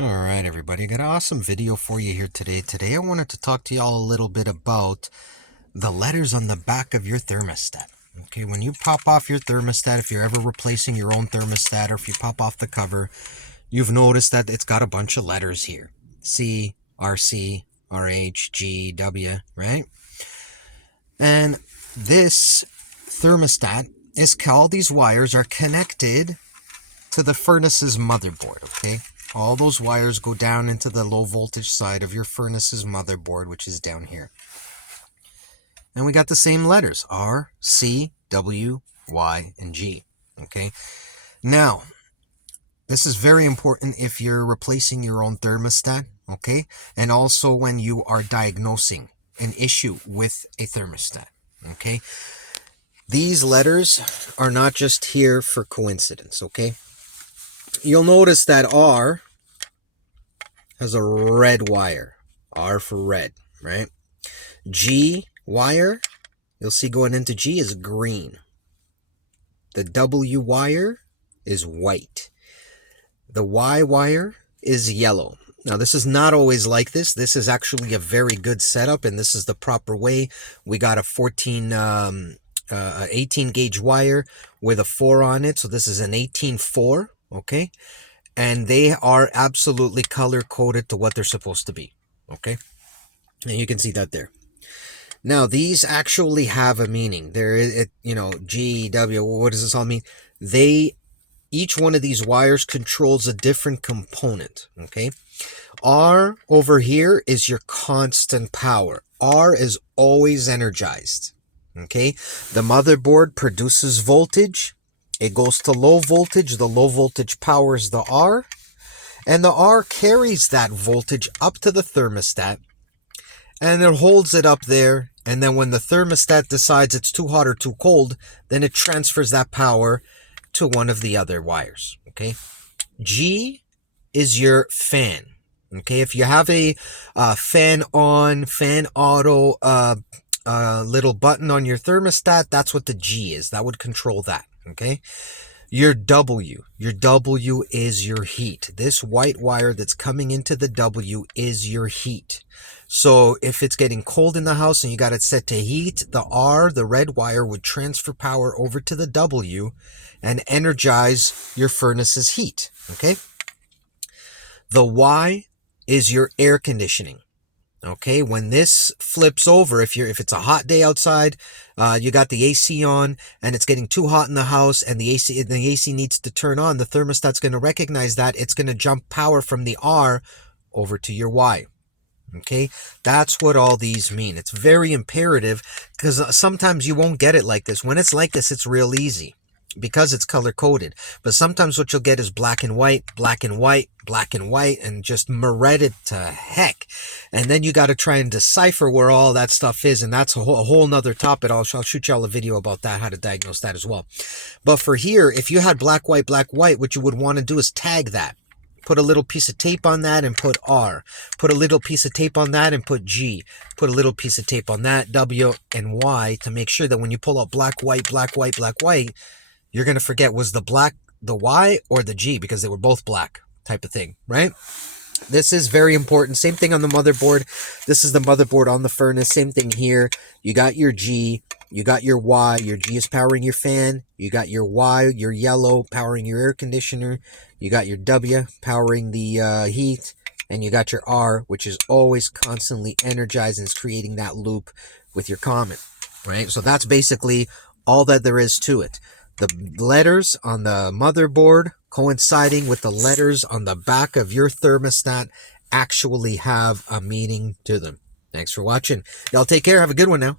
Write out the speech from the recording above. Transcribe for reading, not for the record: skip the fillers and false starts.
Alright everybody, I got an awesome video for you here today. Today I wanted to talk to y'all a little bit about the letters on the back of your thermostat. Okay, when you pop off your thermostat, if you're ever replacing your own thermostat or if you pop off the cover, you've noticed that it's got a bunch of letters here. C, RC, RH, G, W, right? And this thermostat is all these wires are connected to the furnace's motherboard, okay? All those wires go down into the low voltage side of your furnace's motherboard, which is down here. And we got the same letters, R, C, W, Y, and G, okay? Now, this is very important if you're replacing your own thermostat, okay? And also when you are diagnosing an issue with a thermostat, okay? These letters are not just here for coincidence, okay? You'll notice that R has a red wire. R for red, right? G wire, you'll see going into G is green. The W wire is white. The Y wire is yellow. Now, this is not always like this. This is actually a very good setup, and this is the proper way. We got a 18 gauge wire with a 4 on it. So this is an 18-4, okay? And they are absolutely color coded to what they're supposed to be, okay? And you can see that there. Now, these actually have a meaning. There is, G, W, what does this all mean? Each one of these wires controls a different component, okay? R over here is your constant power. R is always energized, okay? The motherboard produces voltage. It goes to low voltage. The low voltage powers the R. And the R carries that voltage up to the thermostat. And it holds it up there. And then when the thermostat decides it's too hot or too cold, then it transfers that power to one of the other wires, okay? G is your fan, okay? If you have a fan on, fan auto little button on your thermostat, that's what the G is. That would control that, okay? Your W is your heat. This white wire that's coming into the W is your heat. So if it's getting cold in the house and you got it set to heat, the R, the red wire, would transfer power over to the W and energize your furnace's heat, okay? The Y is your air conditioning. Okay, when this flips over, if it's a hot day outside, you got the AC on and it's getting too hot in the house and the AC needs to turn on, the thermostat's going to recognize that. It's going to jump power from the R over to your Y. Okay, that's what all these mean. It's very imperative because sometimes you won't get it like this. When it's like this, it's real easy because it's color coded. But sometimes what you'll get is black and white, black and white, black and white, and just moretted to heck. And then you got to try and decipher where all that stuff is, and that's a whole nother topic. I'll shoot y'all a video about that, how to diagnose that as well. But for here, if you had black, white, what you would want to do is tag that. Put a little piece of tape on that and put R. Put a little piece of tape on that and put G. Put a little piece of tape on that, W and Y, to make sure that when you pull out black, white, you're going to forget, was the black the Y or the G, because they were both black type of thing, right? This is very important. Same thing on the motherboard. This is the motherboard on the furnace. Same thing here. You got your G. You got your Y. Your G is powering your fan. You got your Y, your yellow, powering your air conditioner. You got your W powering the heat. And you got your R, which is always constantly energized and is creating that loop with your common, right? So that's basically all that there is to it. The letters on the motherboard coinciding with the letters on the back of your thermostat actually have a meaning to them. Thanks for watching. Y'all take care. Have a good one now.